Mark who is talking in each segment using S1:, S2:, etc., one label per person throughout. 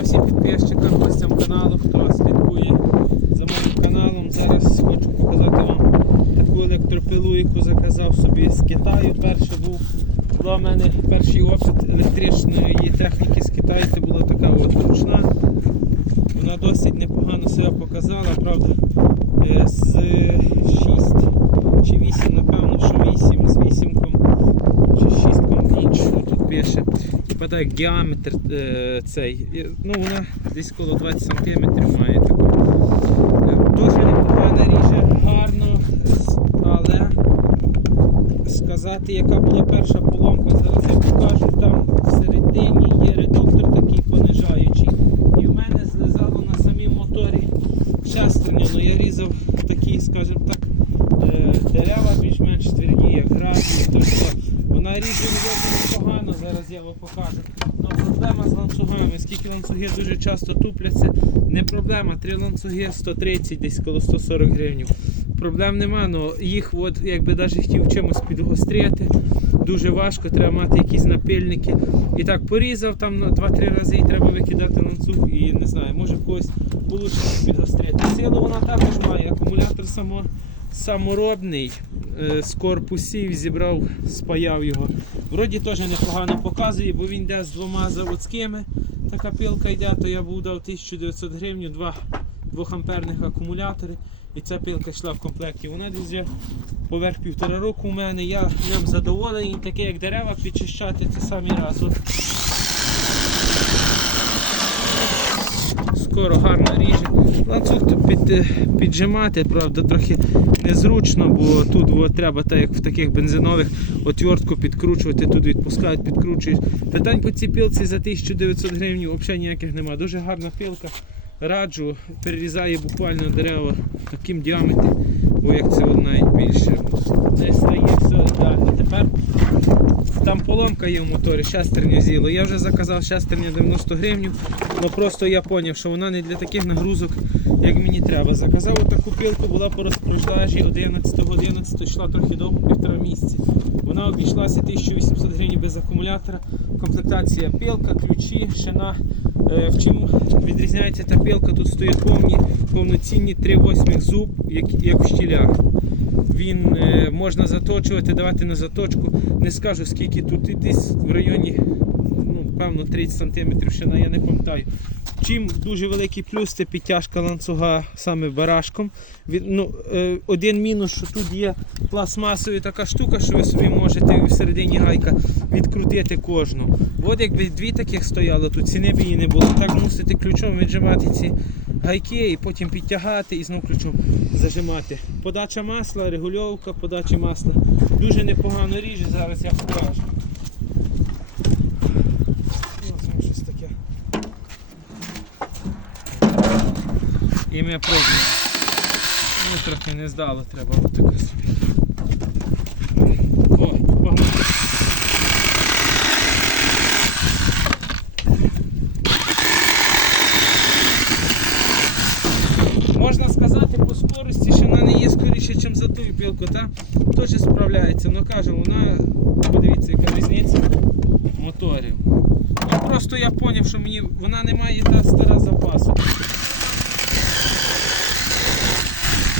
S1: дня всім підписчикам, гостям каналу, хто слідкує за моїм каналом. Зараз хочу показати вам таку електропилу, яку заказав собі з Китаю. Перше був була в мене перший опит електричної техніки з Китаю. Це була така от ручна. Вона досить непогано себе показала, правда, е, з пише. Типа так, діаметр е, цей. Ну, вона десь коло 20 см має таку. Е, Дуже непогано ріже, гарно, але сказати, яка була перша поломка, зараз я покажу. Там всередині є редуктор такий понижаючий. І в мене злизало на самій моторі шестерня. Ну, я різав такі, скажімо так, е, дерева більш-менш тверді, як град. Тобто вона ріже зараз я вам покажу. Але проблема з ланцюгами, оскільки ланцюги дуже часто тупляться, не проблема. Три ланцюги 130, десь коло 140 гривень. Проблем нема, але їх от, якби навіть хотів чимось підгострити. Дуже важко, треба мати якісь напильники. І так порізав там на 2-3 рази і треба викидати ланцюг і не знаю, може когось вийде підгострити. Силу вона також має, акумулятор само, саморобний е, з корпусів, зібрав, спаяв його. Вроді теж непогано показує, бо він йде з двома заводськими. Така пилка йде, то я був дав 1900 гривень, два 2 амперних акумулятори. І ця пилка йшла в комплекті. Вона десь вже поверх півтора року у мене. Я ним задоволений, таке як дерева підчищати, це самий раз. От. Скоро гарно ріже. Ланцюг тут під, е, піджимати, правда, трохи незручно, бо тут от, треба, так як в таких бензинових, отвертку підкручувати, тут відпускають, підкручують. Питань по цій пілці за 1900 гривень взагалі ніяких немає. Дуже гарна пілка. Раджу, перерізає буквально дерева таким діаметром, бо як це навіть більше. Не стає все ідеально. Тепер там поломка є в моторі, шестерню з'їло. Я вже заказав шестерню 90 гривень, але просто я зрозумів, що вона не для таких нагрузок, як мені треба. Заказав таку пілку, була по розпродажі 11-11, йшла трохи довго, півтора місяці. Вона обійшлася 1800 гривень без акумулятора. Комплектація пілка, ключі, шина. Е, В чим відрізняється та пілка? Тут стоять повні, повноцінні 3 восьмих зуб, як, як в щілях. Він е, можна заточувати, давати на заточку. Не скажу скільки тут і десь в районі, ну, певно, 30 см шина, я не пам'ятаю. Чим дуже великий плюс це підтяжка ланцюга саме барашком. Від, ну, е, один мінус, що тут є пластмасові така штука, що ви собі можете всередині гайка відкрутити кожну. От якби дві таких стояло, тут ціни б її не було. Так мусите ключом віджимати ці гайки і потім підтягати і знову ключом зажимати. Подача масла, регульовка подачі масла. Дуже непогано ріже, зараз я покажу. І ми пробуємо. Ну, трохи не здало, треба отаке собі. О, погнали. Можна сказати, по скорості, що вона не є скоріше, ніж за ту пілку, та теж справляється. Ну кажу, вона, подивіться, яка різниця моторів. Ну, просто я зрозумів, що мені вона не має та стара запасу.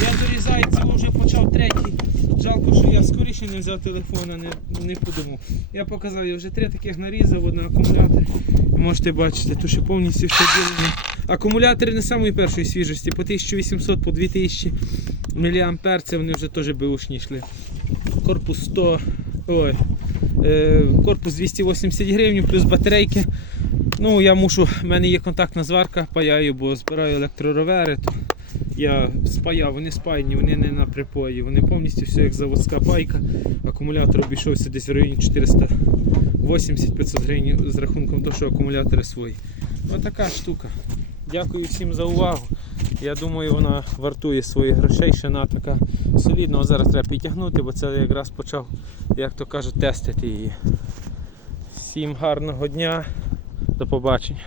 S1: Я дорізаю цю вже почав третій. Жалко, що я скоріше не взяв телефона, не, не подумав. Я показав, я вже три таких нарізав, один акумулятор. Можете бачити, то що повністю все ділено. Акумулятори не самої першої свіжості, по 1800, по 2000 мА, це вони вже теж беушні йшли. Корпус 100, ой, е, корпус 280 гривень, плюс батарейки. Ну, я мушу, в мене є контактна зварка, паяю, бо збираю електроровери. То я спаяв, вони спаяні, вони не на припої, вони повністю все як заводська пайка. Акумулятор обійшовся десь в районі 480-500 гривень з рахунком того, що акумулятори свої. Ось така штука. Дякую всім за увагу. Я думаю, вона вартує своїх грошей. ще вона така солідна. Зараз треба підтягнути, бо це якраз почав, як то кажуть, тестити її. Всім гарного дня. До побачення.